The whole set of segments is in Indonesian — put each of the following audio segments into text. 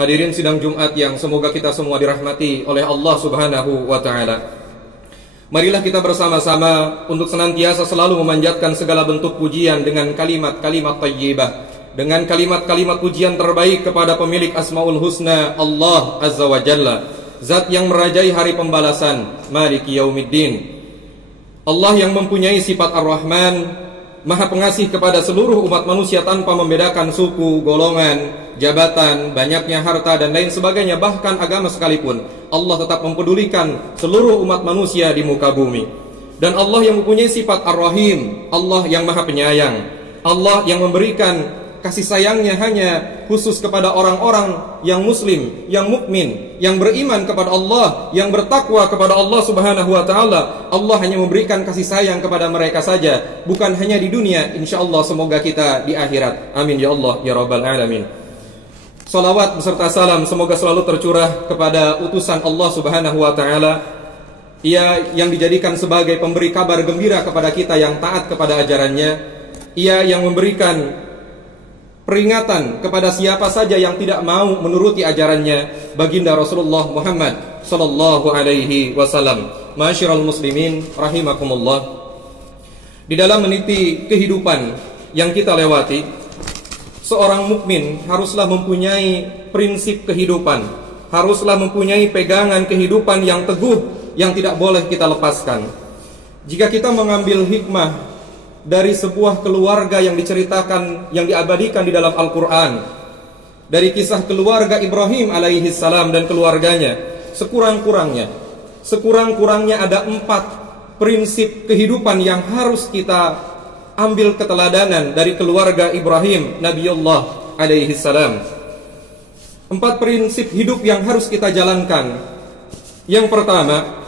Hadirin sidang Jumat yang semoga kita semua dirahmati oleh Allah Subhanahu wa taala. Marilah kita bersama-sama untuk senantiasa selalu memanjatkan segala bentuk pujian dengan kalimat-kalimat thayyibah, dengan kalimat-kalimat pujian terbaik kepada pemilik Asmaul Husna, Allah Azza wa Jalla, Zat yang merajai hari pembalasan, Maliki Yaumiddin. Allah yang mempunyai sifat Ar-Rahman, Maha pengasih kepada seluruh umat manusia tanpa membedakan suku, golongan, jabatan, banyaknya harta dan lain sebagainya, bahkan agama sekalipun. Allah tetap mempedulikan seluruh umat manusia di muka bumi. Dan Allah yang mempunyai sifat Ar-Rahim, Allah yang Maha penyayang, Allah yang memberikan kasih sayangnya hanya khusus kepada orang-orang yang muslim, yang mukmin, yang beriman kepada Allah, yang bertakwa kepada Allah Subhanahu wa taala. Allah hanya memberikan kasih sayang kepada mereka saja, bukan hanya di dunia, insyaallah semoga kita di akhirat. Amin ya Allah ya rabbal alamin. Salawat beserta salam semoga selalu tercurah kepada utusan Allah Subhanahu wa taala, Ia yang dijadikan sebagai pemberi kabar gembira kepada kita yang taat kepada ajarannya, Ia yang memberikan peringatan kepada siapa saja yang tidak mau menuruti ajarannya, baginda Rasulullah Muhammad sallallahu alaihi wasallam. Ma'asyiral muslimin rahimakumullah. Di dalam meniti kehidupan yang kita lewati, seorang mukmin haruslah mempunyai prinsip kehidupan, haruslah mempunyai pegangan kehidupan yang teguh yang tidak boleh kita lepaskan. Jika kita mengambil hikmah dari sebuah keluarga yang diceritakan, yang diabadikan di dalam Al-Quran, dari kisah keluarga Ibrahim alaihi salam dan keluarganya, sekurang-kurangnya ada 4 prinsip kehidupan yang harus kita ambil keteladanan dari keluarga Ibrahim Nabiullah alaihi salam. 4 prinsip hidup yang harus kita jalankan. Yang pertama,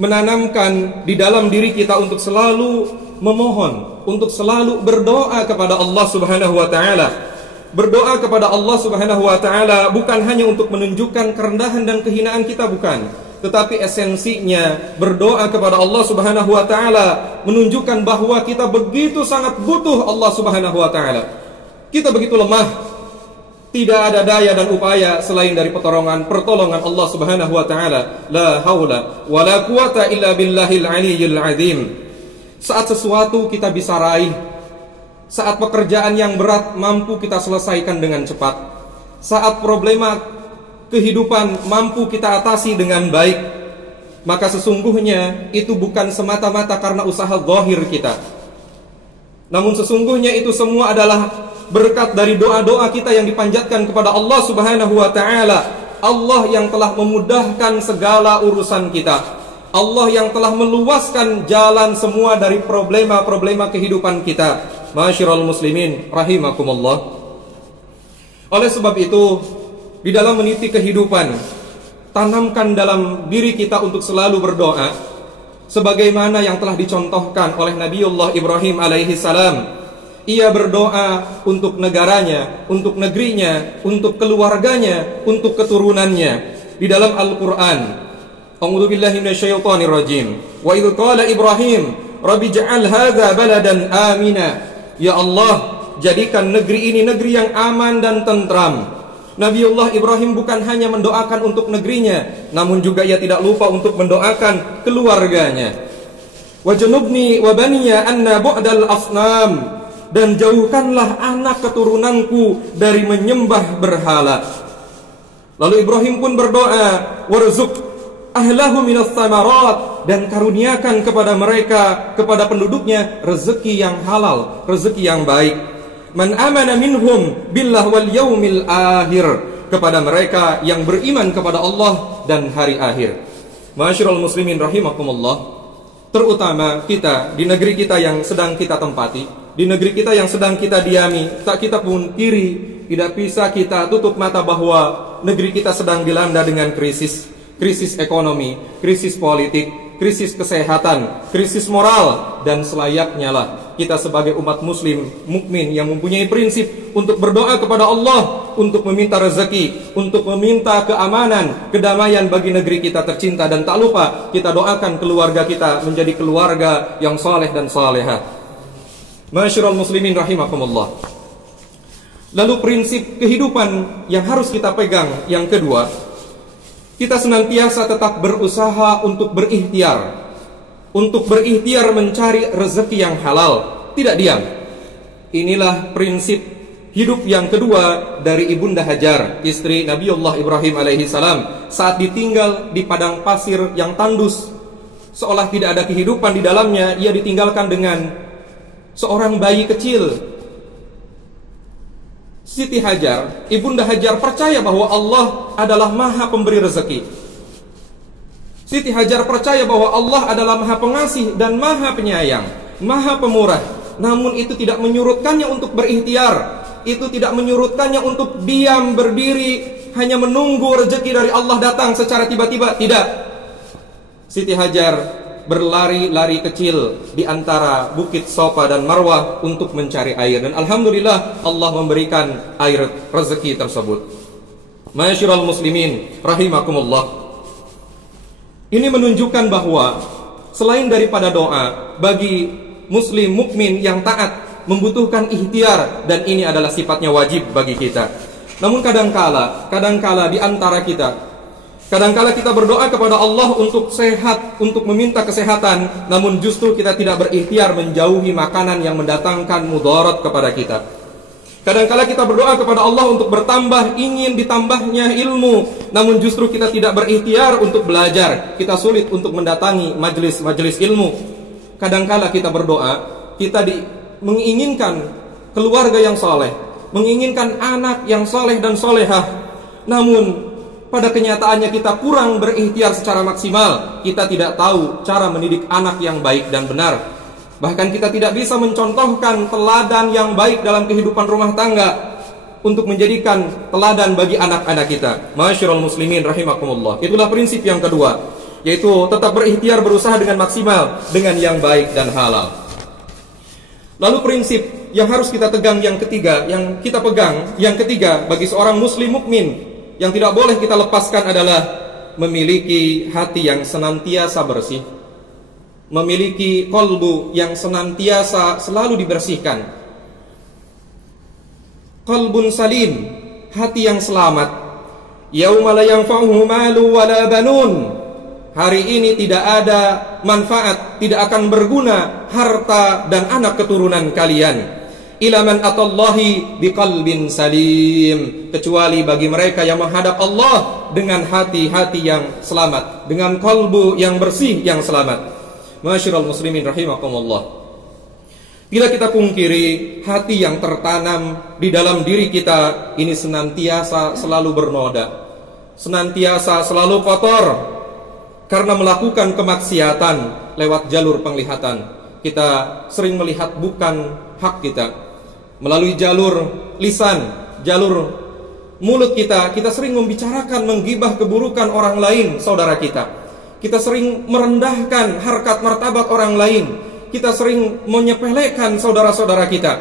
menanamkan di dalam diri kita untuk selalu memohon, untuk selalu berdoa kepada Allah Subhanahu wa taala. Berdoa kepada Allah Subhanahu wa taala bukan hanya untuk menunjukkan kerendahan dan kehinaan kita, bukan, tetapi esensinya berdoa kepada Allah Subhanahu wa taala menunjukkan bahwa kita begitu sangat butuh Allah Subhanahu wa taala. Kita begitu lemah, tidak ada daya dan upaya selain dari pertolongan Allah Subhanahu wa taala. La haula wala quwata illa billahil aliyyil azim. Saat sesuatu kita bisa raih, saat pekerjaan yang berat mampu kita selesaikan dengan cepat, saat problema kehidupan mampu kita atasi dengan baik, maka sesungguhnya itu bukan semata-mata karena usaha zahir kita, namun sesungguhnya itu semua adalah berkat dari doa-doa kita yang dipanjatkan kepada Allah Subhanahu wa taala. Allah yang telah memudahkan segala urusan kita, Allah yang telah meluaskan jalan semua dari problema-problema kehidupan kita. Ma'asyiral muslimin rahimakumullah. Oleh sebab itu, di dalam meniti kehidupan, tanamkan dalam diri kita untuk selalu berdoa sebagaimana yang telah dicontohkan oleh Nabiullah Ibrahim alaihi salam. Ia berdoa untuk negaranya, untuk negerinya, untuk keluarganya, untuk keturunannya. Di dalam Al-Qur'an, A'udzu billahi minasyaitonir rajim. Wa idz qala Ibrahim, Rabbi ja'al hadza baladan amina. Ya Allah, jadikan negeri ini negeri yang aman dan tentram. Nabiullah Ibrahim bukan hanya mendoakan untuk negerinya, namun juga ia tidak lupa untuk mendoakan keluarganya. Wa junubni wa baniya anna bu'dal asnam. Dan jauhkanlah anak keturunanku dari menyembah berhala. Lalu Ibrahim pun berdoa, warzuq ahlahu minas samarat, dan karuniakan kepada mereka, kepada penduduknya, rezeki yang halal, rezeki yang baik. Man amana minhum billah wal yaumil akhir, kepada mereka yang beriman kepada Allah dan hari akhir. Ma'asyiral muslimin rahimakumullah. Terutama kita di negeri kita yang sedang kita tempati, di negeri kita yang sedang kita diami, tak kita pungkiri, tidak bisa kita tutup mata bahwa negeri kita sedang dilanda dengan krisis ekonomi, krisis politik, krisis kesehatan, krisis moral, dan selayaknya lah kita sebagai umat muslim mukmin yang mempunyai prinsip untuk berdoa kepada Allah, untuk meminta rezeki, untuk meminta keamanan, kedamaian bagi negeri kita tercinta, dan tak lupa kita doakan keluarga kita menjadi keluarga yang saleh dan salehah. Ma'asyiral muslimin rahimakumullah. Lalu prinsip kehidupan yang harus kita pegang yang kedua, kita senantiasa tetap berusaha untuk berikhtiar. Untuk berikhtiar mencari rezeki yang halal, tidak diam. Inilah prinsip hidup yang kedua dari Ibunda Hajar, istri Nabiullah Ibrahim alaihi salam, saat ditinggal di padang pasir yang tandus, seolah tidak ada kehidupan di dalamnya. Ia ditinggalkan dengan seorang bayi kecil. Siti Hajar, Ibunda Hajar percaya bahwa Allah adalah Maha Pemberi rezeki. Siti Hajar percaya bahwa Allah adalah Maha Pengasih dan Maha Penyayang, Maha Pemurah. Namun itu tidak menyurutkannya untuk berikhtiar. Itu tidak menyurutkannya untuk diam berdiri hanya menunggu rezeki dari Allah datang secara tiba-tiba. Tidak. Siti Hajar berlari-lari kecil di antara bukit Sofa dan Marwah untuk mencari air, dan alhamdulillah Allah memberikan air rezeki tersebut. Ma'asyiral muslimin rahimakumullah. Ini menunjukkan bahwa selain daripada doa, bagi muslim mukmin yang taat membutuhkan ikhtiar, dan ini adalah sifatnya wajib bagi kita. Namun kadangkala di antara kita, kadangkala kita berdoa kepada Allah untuk sehat, untuk meminta kesehatan, namun justru kita tidak berikhtiar menjauhi makanan yang mendatangkan mudarat kepada kita. Kadangkala kita berdoa kepada Allah untuk bertambah, ingin ditambahnya ilmu, namun justru kita tidak berikhtiar untuk belajar. Kita sulit untuk mendatangi majelis-majelis ilmu. Kadangkala kita berdoa, kita menginginkan keluarga yang soleh, menginginkan anak yang soleh dan solehah, namun pada kenyataannya kita kurang berikhtiar secara maksimal. Kita tidak tahu cara mendidik anak yang baik dan benar. Bahkan kita tidak bisa mencontohkan teladan yang baik dalam kehidupan rumah tangga untuk menjadikan teladan bagi anak-anak kita. Ma'asyiral muslimin rahimakumullah. Itulah prinsip yang kedua, yaitu tetap berikhtiar, berusaha dengan maksimal dengan yang baik dan halal. Lalu prinsip yang harus kita pegang yang ketiga, bagi seorang muslim mukmin yang tidak boleh kita lepaskan adalah memiliki hati yang senantiasa bersih, memiliki qalbu yang senantiasa selalu dibersihkan. Qalbun salim, hati yang selamat. Yauma la yanfa'uhu malu wala banun. Hari ini tidak ada manfaat, tidak akan berguna harta dan anak keturunan kalian. Ila man atallahi biqalbin salim, kecuali bagi mereka yang menghadap Allah dengan hati-hati yang selamat, dengan qalbu yang bersih yang selamat. Ma'asyiral muslimin rahimakumullah. Bila kita pungkiri hati yang tertanam di dalam diri kita ini senantiasa selalu bernoda, senantiasa selalu kotor karena melakukan kemaksiatan lewat jalur penglihatan. Kita sering melihat bukan hak kita. Melalui jalur lisan, jalur mulut kita sering membicarakan, menggibah keburukan orang lain, saudara kita. Kita sering merendahkan harkat martabat orang lain. Kita sering menyepelekan saudara-saudara kita.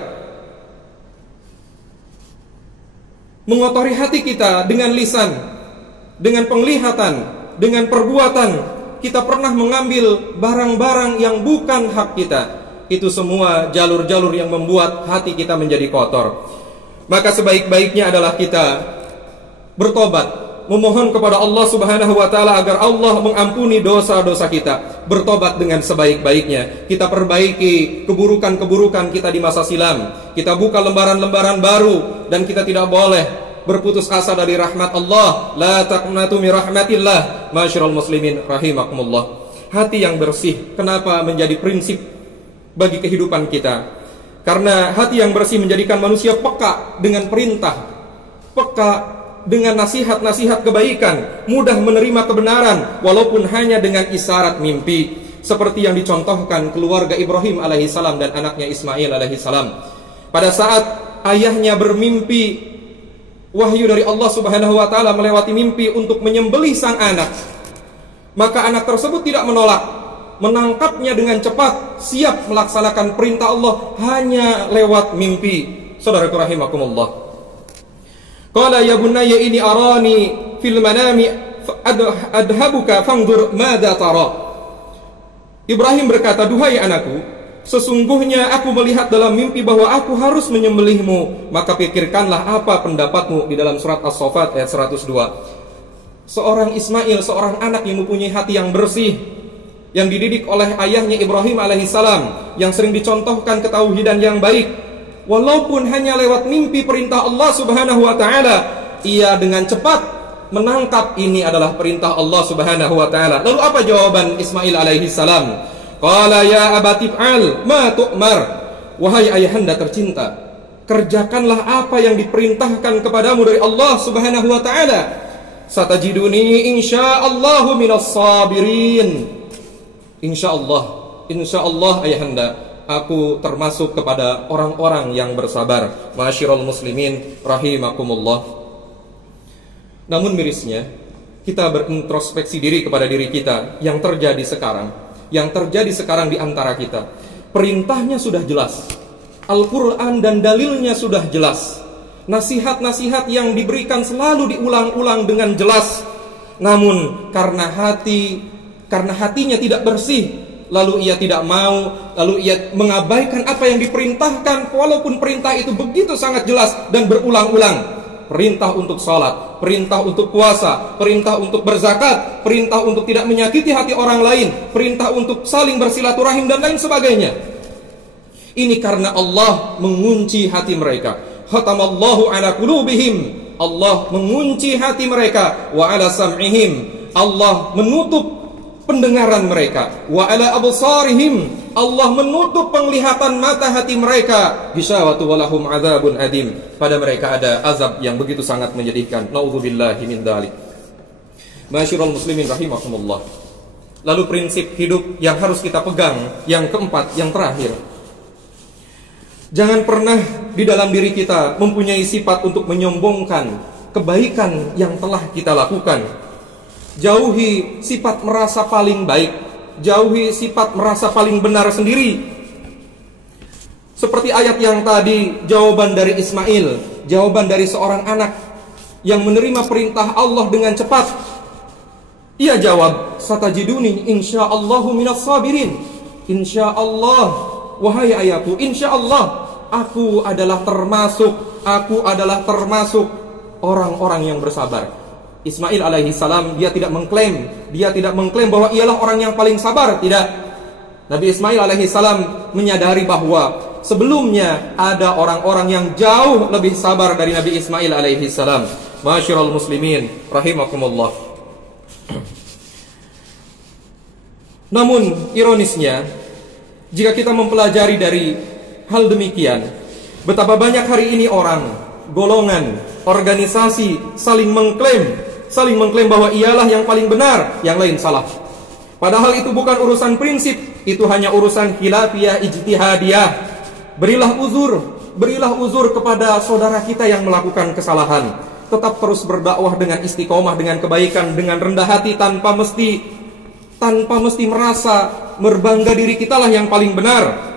Mengotori hati kita dengan lisan, dengan penglihatan, dengan perbuatan. Kita pernah mengambil barang-barang yang bukan hak kita. Itu semua jalur-jalur yang membuat hati kita menjadi kotor. Maka sebaik-baiknya adalah kita bertobat, memohon kepada Allah Subhanahu wa taala agar Allah mengampuni dosa-dosa kita, bertobat dengan sebaik-baiknya. Kita perbaiki keburukan-keburukan kita di masa silam. Kita buka lembaran-lembaran baru, dan kita tidak boleh berputus asa dari rahmat Allah. La taqnatu min rahmatillah. Ma'asyiral muslimin rahimakumullah. Hati yang bersih kenapa menjadi prinsip bagi kehidupan kita? Karena hati yang bersih menjadikan manusia peka dengan perintah, peka dengan nasihat-nasihat kebaikan, mudah menerima kebenaran walaupun hanya dengan isyarat mimpi, seperti yang dicontohkan keluarga Ibrahim alaihissalam dan anaknya Ismail alaihissalam. Pada saat ayahnya bermimpi, wahyu dari Allah Subhanahu wa taala melewati mimpi untuk menyembelih sang anak, maka anak tersebut tidak menolak, menangkapnya dengan cepat, siap melaksanakan perintah Allah hanya lewat mimpi. Saudaraku rahimakumullah. Qala ya bunayya ini arani fil manami adhabuka fanzur madza tara. Ibrahim berkata, duhai anakku, Sesungguhnya aku melihat dalam mimpi bahwa aku harus menyembelihmu, maka pikirkanlah apa pendapatmu. Di dalam surat As-Saffat ayat 102. Seorang Ismail, seorang anak yang mempunyai hati yang bersih, yang dididik oleh ayahnya Ibrahim alaihissalam, yang sering dicontohkan ketauhidan yang baik, walaupun hanya lewat mimpi perintah Allah subhanahu wa ta'ala, ia dengan cepat menangkap ini adalah perintah Allah subhanahu wa ta'ala. Lalu apa jawaban Ismail alaihissalam? Qala ya abati fa'al ma tu'mar. Wahai ayahanda tercinta, kerjakanlah apa yang diperintahkan kepadamu dari Allah subhanahu wa ta'ala. Satajiduni insyaallahu minas sabirin. Insyaallah ayahanda, aku termasuk kepada orang-orang yang bersabar. Ma'asyiral muslimin rahimakumullah. Namun mirisnya, kita berintrospeksi diri kepada diri kita yang terjadi sekarang di antara kita. Perintahnya sudah jelas, Al-Quran dan dalilnya sudah jelas, nasihat-nasihat yang diberikan selalu diulang-ulang dengan jelas. Namun karena hatinya tidak bersih, lalu ia tidak mau, lalu ia mengabaikan apa yang diperintahkan, walaupun perintah itu begitu sangat jelas dan berulang-ulang. Perintah untuk salat, perintah untuk puasa, perintah untuk berzakat, perintah untuk tidak menyakiti hati orang lain, perintah untuk saling bersilaturahim dan lain sebagainya. Ini karena Allah mengunci hati mereka. Khatamallahu ala qulubihim. Allah mengunci hati mereka. Wa ala sam'ihim. Allah menutup pendengaran mereka. Wa ala absarihim. Allah menutup penglihatan mata hati mereka. Bisyawatu walahum adzabun adim. Pada mereka ada azab yang begitu sangat menyedihkan. Na'udzubillahi min dzalik. Ma'asyiral muslimin rahimakumullah. Lalu prinsip hidup yang harus kita pegang, yang keempat, yang terakhir. Jangan pernah di dalam diri kita mempunyai sifat untuk menyombongkan kebaikan yang telah kita lakukan. Jauhi sifat merasa paling baik, jauhi sifat merasa paling benar sendiri. Seperti ayat yang tadi, jawaban dari Ismail, jawaban dari seorang anak yang menerima perintah Allah dengan cepat. Ia jawab, satajiduni insyaallahu minas sabirin. Insyaallah, wahai ayahku, insyaallah aku adalah termasuk orang-orang yang bersabar. Ismail alaihi salam dia tidak mengklaim bahwa ialah orang yang paling sabar, tidak. Nabi Ismail alaihi salam menyadari bahwa sebelumnya ada orang-orang yang jauh lebih sabar dari Nabi Ismail alaihi salam. Ma'asyiral muslimin rahimakumullah. Namun ironisnya, jika kita mempelajari dari hal demikian, betapa banyak hari ini orang, golongan, organisasi saling mengklaim bahwa ialah yang paling benar, yang lain salah. Padahal itu bukan urusan prinsip, itu hanya urusan khilafiyah ijtihadiyah. Berilah uzur kepada saudara kita yang melakukan kesalahan. Tetap terus berdakwah dengan istiqomah, dengan kebaikan, dengan rendah hati, tanpa mesti merasa berbangga diri kitalah yang paling benar.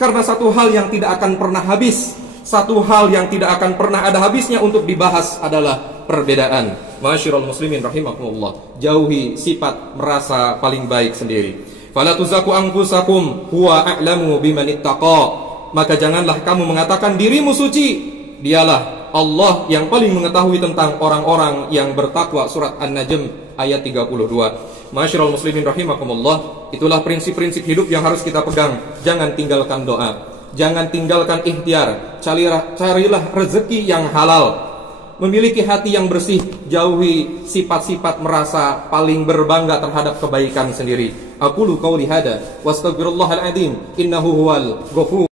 Karena satu hal yang tidak akan pernah habis, satu hal yang tidak akan pernah ada habisnya untuk dibahas adalah perbedaan. Ma'asyiral muslimin rahimakumullah. Jauhi sifat merasa paling baik sendiri. Fala tuzaku anfusakum huwa a'lamu biman ittaqa. Maka janganlah kamu mengatakan dirimu suci, dialah Allah yang paling mengetahui tentang orang-orang yang bertakwa. Surat An-Najm ayat 32. Ma'asyiral muslimin rahimakumullah. Itulah prinsip-prinsip hidup yang harus kita pegang. Jangan tinggalkan doa, jangan tinggalkan ikhtiar. Carilah rezeki yang halal. Memiliki hati yang bersih. Jauhi sifat-sifat merasa paling berbangga terhadap kebaikan sendiri. Aqulu qauli hada wastaghfirullahal adzim innahu huwal ghafur.